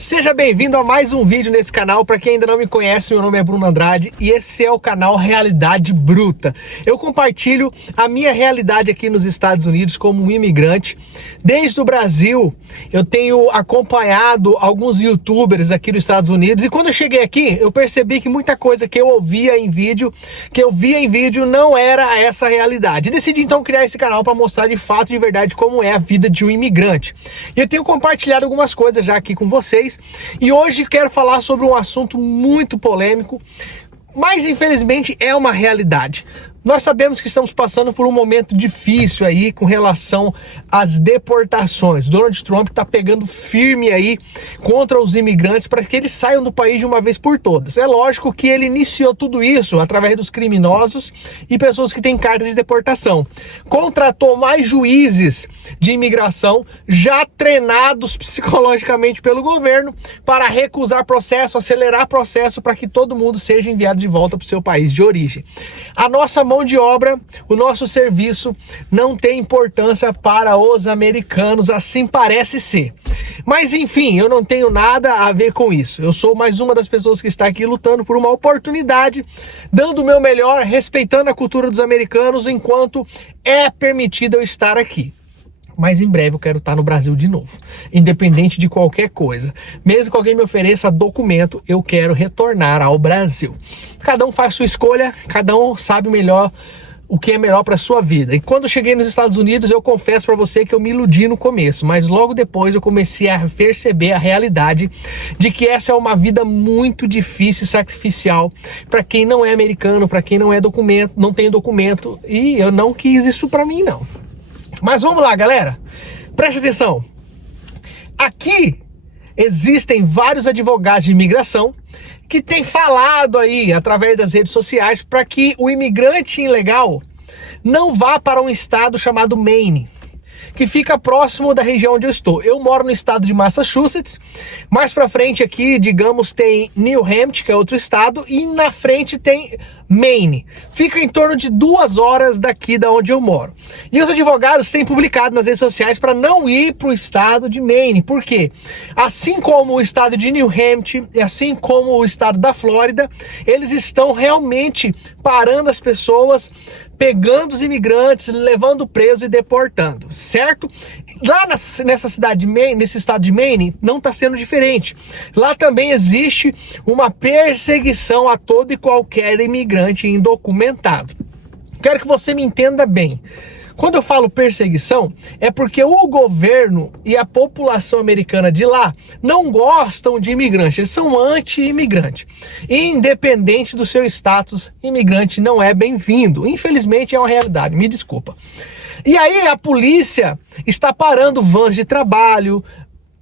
Seja bem-vindo a mais um vídeo nesse canal. Para quem ainda não me conhece, meu nome é Bruno Andrade e esse é o canal Realidade Bruta. Eu compartilho a minha realidade aqui nos Estados Unidos como um imigrante. Desde o Brasil, eu tenho acompanhado alguns youtubers aqui nos Estados Unidos e quando eu cheguei aqui, eu percebi que muita coisa que eu ouvia em vídeo, não era essa realidade. Decidi então criar esse canal para mostrar de fato, de verdade, como é a vida de um imigrante. E eu tenho compartilhado algumas coisas já aqui com vocês. E hoje quero falar sobre um assunto muito polêmico, mas infelizmente é uma realidade. Nós sabemos que estamos passando por um momento difícil aí com relação às deportações. Donald Trump está pegando firme aí contra os imigrantes para que eles saiam do país de uma vez por todas. É lógico que ele iniciou tudo isso através dos criminosos e pessoas que têm carta de deportação. Contratou mais juízes de imigração já treinados psicologicamente pelo governo para recusar processo, acelerar processo para que todo mundo seja enviado de volta para o seu país de origem. A nossa mão de obra, o nosso serviço não tem importância para os americanos, assim parece ser. Mas enfim, eu não tenho nada a ver com isso. Eu sou mais uma das pessoas que está aqui lutando por uma oportunidade, dando o meu melhor, respeitando a cultura dos americanos enquanto é permitido eu estar aqui. Mas em breve eu quero estar no Brasil de novo, independente de qualquer coisa. Mesmo que alguém me ofereça documento, eu quero retornar ao Brasil. Cada um faz sua escolha, cada um sabe melhor o que é melhor para a sua vida. E quando eu cheguei nos Estados Unidos, eu confesso para você que eu me iludi no começo, mas logo depois eu comecei a perceber a realidade de que essa é uma vida muito difícil e sacrificial para quem não é americano, para quem não tem documento, e eu não quis isso para mim não. Mas vamos lá, galera, preste atenção. Aqui existem vários advogados de imigração que têm falado aí através das redes sociais para que o imigrante ilegal não vá para um estado chamado Maine, que fica próximo da região onde eu estou. Eu moro no estado de Massachusetts, mais pra frente aqui, digamos, tem New Hampshire, que é outro estado, e na frente tem Maine. Fica em torno de 2 horas daqui da onde eu moro. E os advogados têm publicado nas redes sociais para não ir para o estado de Maine. Por quê? Assim como o estado de New Hampshire, e assim como o estado da Flórida, eles estão realmente parando as pessoas, pegando os imigrantes, levando preso e deportando, certo? Lá nessa cidade de Maine, nesse estado de Maine, não está sendo diferente. Lá também existe uma perseguição a todo e qualquer imigrante indocumentado. Quero que você me entenda bem. Quando eu falo perseguição, é porque o governo e a população americana de lá não gostam de imigrantes, eles são anti-imigrante. Independente do seu status, imigrante não é bem-vindo. Infelizmente é uma realidade, me desculpa. E aí a polícia está parando vans de trabalho,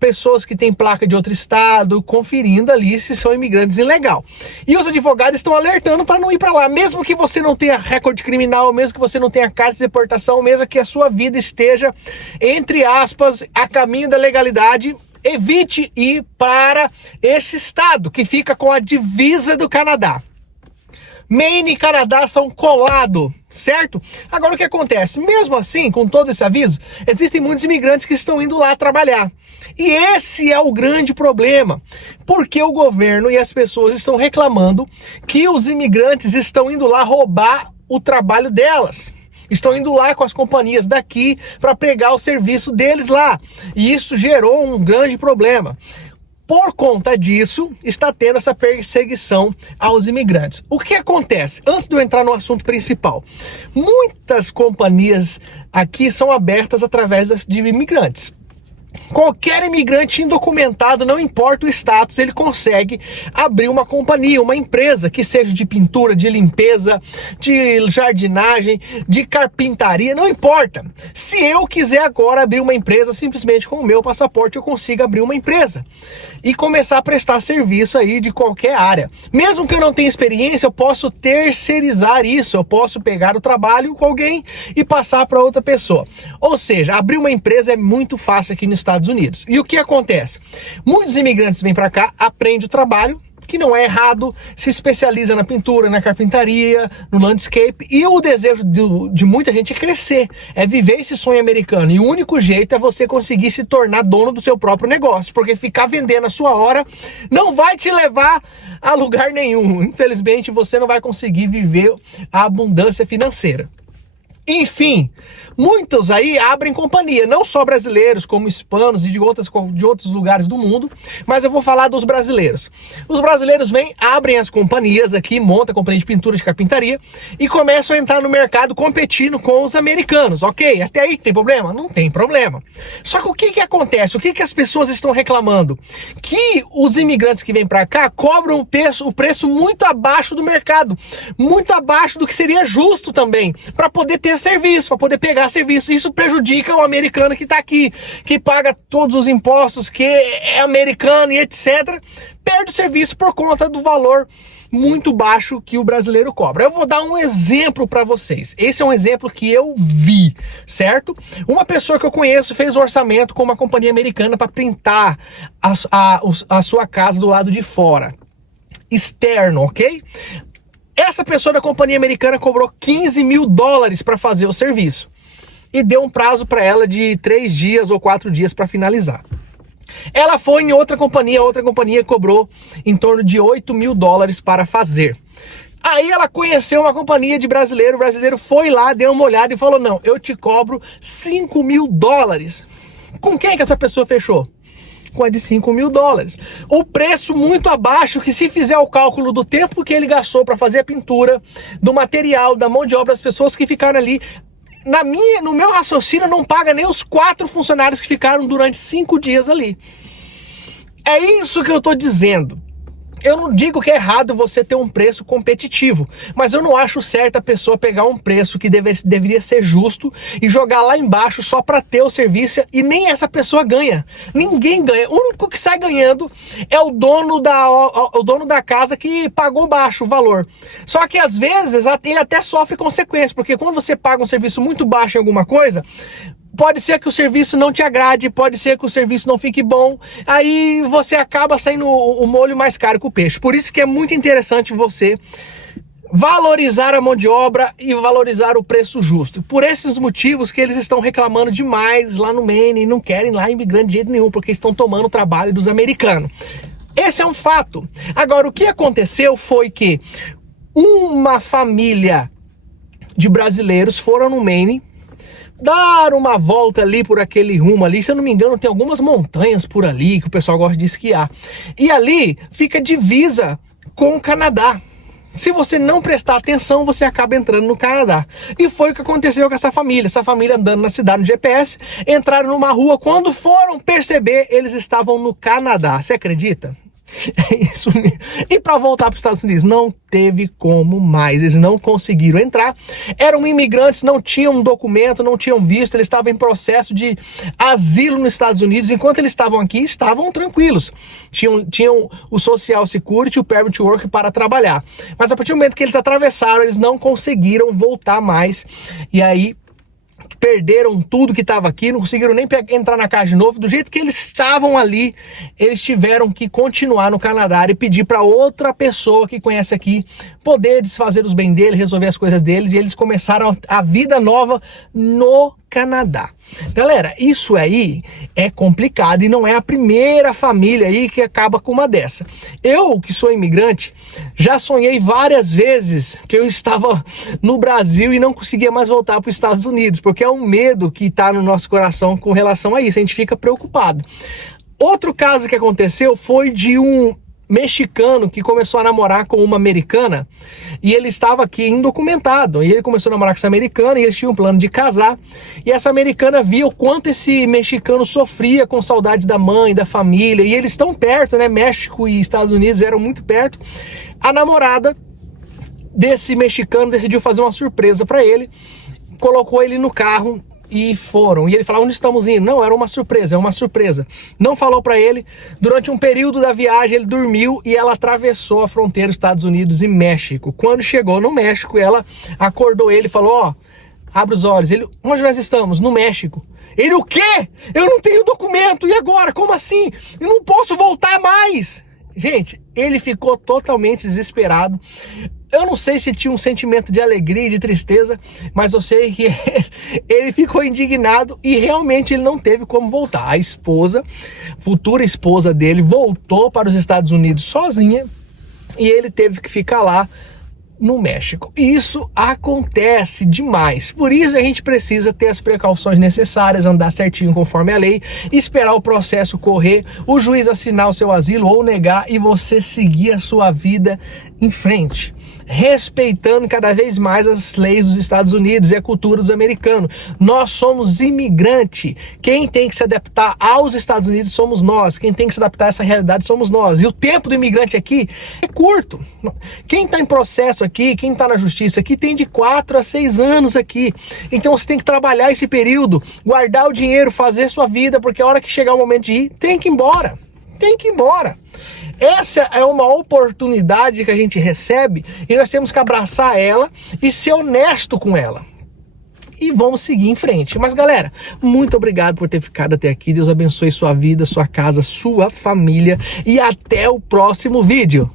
pessoas que têm placa de outro estado, conferindo ali se são imigrantes ilegal. E os advogados estão alertando para não ir para lá, mesmo que você não tenha recorde criminal, mesmo que você não tenha carta de deportação, mesmo que a sua vida esteja, entre aspas, a caminho da legalidade, evite ir para esse estado que fica com a divisa do Canadá. Maine e Canadá são colados, certo? Agora o que acontece? Mesmo assim, com todo esse aviso, existem muitos imigrantes que estão indo lá trabalhar. E esse é o grande problema, porque o governo e as pessoas estão reclamando que os imigrantes estão indo lá roubar o trabalho delas. Estão indo lá com as companhias daqui para pegar o serviço deles lá. E isso gerou um grande problema. Por conta disso, está tendo essa perseguição aos imigrantes. O que acontece? Antes de eu entrar no assunto principal, muitas companhias aqui são abertas através de imigrantes. Qualquer imigrante indocumentado, não importa o status, ele consegue abrir uma companhia, uma empresa que seja de pintura, de limpeza, de jardinagem, de carpintaria, não importa. Se eu quiser agora abrir uma empresa, simplesmente com o meu passaporte eu consigo abrir uma empresa e começar a prestar serviço aí de qualquer área. Mesmo que eu não tenha experiência, eu posso terceirizar isso, eu posso pegar o trabalho com alguém e passar para outra pessoa. Ou seja, abrir uma empresa é muito fácil aqui nos Estados Unidos. E o que acontece? Muitos imigrantes vêm para cá, aprendem o trabalho, que não é errado, se especializa na pintura, na carpintaria, no landscape, e o desejo de muita gente é crescer, é viver esse sonho americano, e o único jeito é você conseguir se tornar dono do seu próprio negócio, porque ficar vendendo a sua hora não vai te levar a lugar nenhum. Infelizmente, você não vai conseguir viver a abundância financeira. Enfim, muitos aí abrem companhia, não só brasileiros, como hispanos e de outros lugares do mundo, mas eu vou falar dos brasileiros. Os brasileiros vêm, abrem as companhias aqui, montam a companhia de pintura, de carpintaria e começam a entrar no mercado competindo com os americanos, ok? Até aí tem problema? Não tem problema. Só que o que acontece? O que as pessoas estão reclamando? Que os imigrantes que vêm para cá cobram o preço muito abaixo do mercado, muito abaixo do que seria justo também, para poder ter serviço, para poder pegar serviço. Isso prejudica o americano que está aqui, que paga todos os impostos, que é americano e etc. Perde o serviço por conta do valor muito baixo que o brasileiro cobra. Eu vou dar um exemplo para vocês. Esse é um exemplo que eu vi, certo? Uma pessoa que eu conheço fez um orçamento com uma companhia americana para pintar a sua casa do lado de fora, externo, ok? Essa pessoa da companhia americana cobrou $15 mil para fazer o serviço e deu um prazo para ela de 3 dias ou 4 dias para finalizar. Ela foi em outra companhia cobrou em torno de $8 mil para fazer. Aí ela conheceu uma companhia de brasileiro, o brasileiro foi lá, deu uma olhada e falou: não, eu te cobro $5 mil. Com quem que essa pessoa fechou? Com a de $5 mil. O preço muito abaixo, que se fizer o cálculo do tempo que ele gastou para fazer a pintura, do material, da mão de obra das pessoas que ficaram ali, no meu raciocínio não paga nem os 4 funcionários que ficaram durante 5 dias ali. É isso que eu tô dizendo. Eu não digo que é errado você ter um preço competitivo, mas eu não acho certo a pessoa pegar um preço que deveria ser justo e jogar lá embaixo só para ter o serviço, e nem essa pessoa ganha. Ninguém ganha. O único que sai ganhando é o dono da casa que pagou baixo o valor. Só que às vezes ele até sofre consequências, porque quando você paga um serviço muito baixo em alguma coisa, pode ser que o serviço não te agrade, pode ser que o serviço não fique bom, aí você acaba saindo o molho mais caro que o peixe. Por isso que é muito interessante você valorizar a mão de obra e valorizar o preço justo. Por esses motivos que eles estão reclamando demais lá no Maine e não querem lá imigrante de jeito nenhum, porque estão tomando o trabalho dos americanos. Esse é um fato. Agora, o que aconteceu foi que uma família de brasileiros foram no Maine, dar uma volta ali por aquele rumo ali, se eu não me engano tem algumas montanhas por ali que o pessoal gosta de esquiar, e ali fica divisa com o Canadá. Se você não prestar atenção, você acaba entrando no Canadá. E foi o que aconteceu com essa família andando na cidade no GPS, entraram numa rua, quando foram perceber, eles estavam no Canadá. Você acredita? É isso mesmo. E para voltar para os Estados Unidos, não teve como mais, eles não conseguiram entrar. Eram imigrantes, não tinham documento, não tinham visto, eles estavam em processo de asilo nos Estados Unidos. Enquanto eles estavam aqui, estavam tranquilos, tinham o Social Security, o Permit to Work para trabalhar. Mas a partir do momento que eles atravessaram, eles não conseguiram voltar mais, e aí perderam tudo que estava aqui, não conseguiram nem entrar na casa de novo. Do jeito que eles estavam ali, eles tiveram que continuar no Canadá e pedir para outra pessoa que conhece aqui poder desfazer os bens dele, resolver as coisas deles, e eles começaram a vida nova no Canadá. Galera, isso aí é complicado e não é a primeira família aí que acaba com uma dessa. Eu, que sou imigrante, já sonhei várias vezes que eu estava no Brasil e não conseguia mais voltar para os Estados Unidos, porque é um medo que está no nosso coração com relação a isso, a gente fica preocupado. Outro caso que aconteceu foi de um mexicano que começou a namorar com uma americana, e ele estava aqui indocumentado, e ele começou a namorar com essa americana, e eles tinham um plano de casar, e essa americana via o quanto esse mexicano sofria com saudade da mãe, da família, e eles estão perto, né? México e Estados Unidos eram muito perto. A namorada desse mexicano decidiu fazer uma surpresa para ele, colocou ele no carro e foram. E ele falou: onde estamos indo? Não, era uma surpresa, é uma surpresa. Não falou pra ele. Durante um período da viagem ele dormiu e ela atravessou a fronteira Estados Unidos e México. Quando chegou no México, ela acordou ele e falou: ó, abre os olhos. Ele: onde nós estamos? No México. Ele: o quê? Eu não tenho documento, e agora? Como assim? Eu não posso voltar mais. Gente, ele ficou totalmente desesperado. Eu não sei se tinha um sentimento de alegria e de tristeza, mas eu sei que ele ficou indignado e realmente ele não teve como voltar. A esposa, futura esposa dele, voltou para os Estados Unidos sozinha e ele teve que ficar lá no México. Isso acontece demais. Por isso a gente precisa ter as precauções necessárias, andar certinho conforme a lei, esperar o processo correr, o juiz assinar o seu asilo ou negar e você seguir a sua vida em frente, respeitando cada vez mais as leis dos Estados Unidos e a cultura dos americanos. Nós somos imigrante. Quem tem que se adaptar aos Estados Unidos somos nós. Quem tem que se adaptar a essa realidade somos nós. E o tempo do imigrante aqui é curto. Quem está em processo aqui, quem está na justiça aqui, tem de 4 a 6 anos aqui. Então você tem que trabalhar esse período, guardar o dinheiro, fazer sua vida, porque a hora que chegar o momento de ir, tem que ir embora. Tem que ir embora. Essa é uma oportunidade que a gente recebe e nós temos que abraçar ela e ser honesto com ela. E vamos seguir em frente. Mas galera, muito obrigado por ter ficado até aqui. Deus abençoe sua vida, sua casa, sua família e até o próximo vídeo.